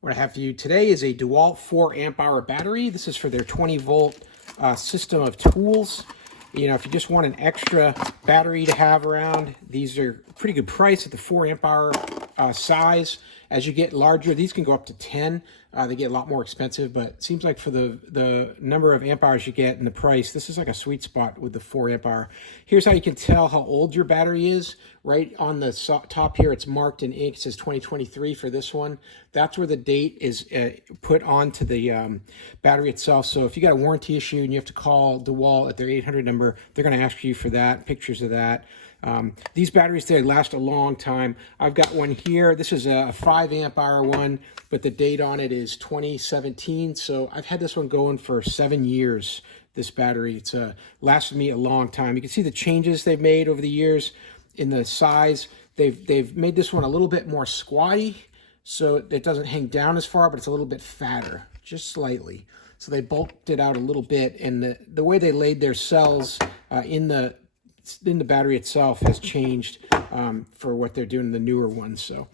What I have for you today is a DeWalt 4 amp hour battery. This is for their 20 volt system of tools. You know, if you just want an extra battery to have around, these are a pretty good price at the 4 amp hour size. As you get larger, these can go up to 10. They get a lot more expensive, but it seems like for the number of amp hours you get and the price, this is like a sweet spot with the 4 amp hour. Here's how you can tell how old your battery is. Right on the top here, it's marked in ink. It says 2023 for this one. That's where the date is put onto the battery itself. So if you got a warranty issue and you have to call DeWalt at their 800 number, they're going to ask you for that, pictures of that. These batteries, they last a long time. I've got one here. This is a 5 amp hour one, but the date on it is 2017. So I've had this one going for 7 years, this battery. It's lasted me a long time. You can see the changes they've made over the years in the size. They've made this one a little bit more squatty, so it doesn't hang down as far, but it's a little bit fatter, just slightly. So they bulked it out a little bit, and the way they laid their cells in the battery itself has changed for what they're doing in the newer ones. So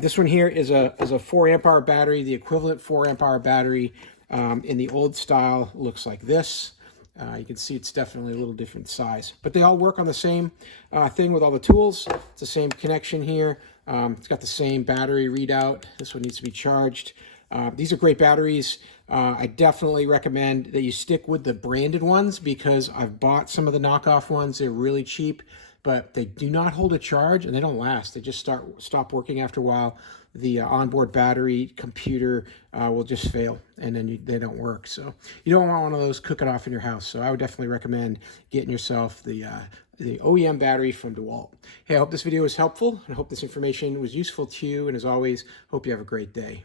this one here is a 4 amp hour battery. The equivalent 4 amp hour battery in the old style looks like this. You can see it's definitely a little different size, but they all work on the same thing with all the tools. It's the same connection here. It's got the same battery readout. This one needs to be charged. These are great batteries. I definitely recommend that you stick with the branded ones because I've bought some of the knockoff ones. They're really cheap, but they do not hold a charge and they don't last. They just stop working after a while. The onboard battery computer will just fail, and then they don't work. So you don't want one of those cooking off in your house. So I would definitely recommend getting yourself the OEM battery from DeWalt. Hey, I hope this video was helpful, and I hope this information was useful to you. And as always, hope you have a great day.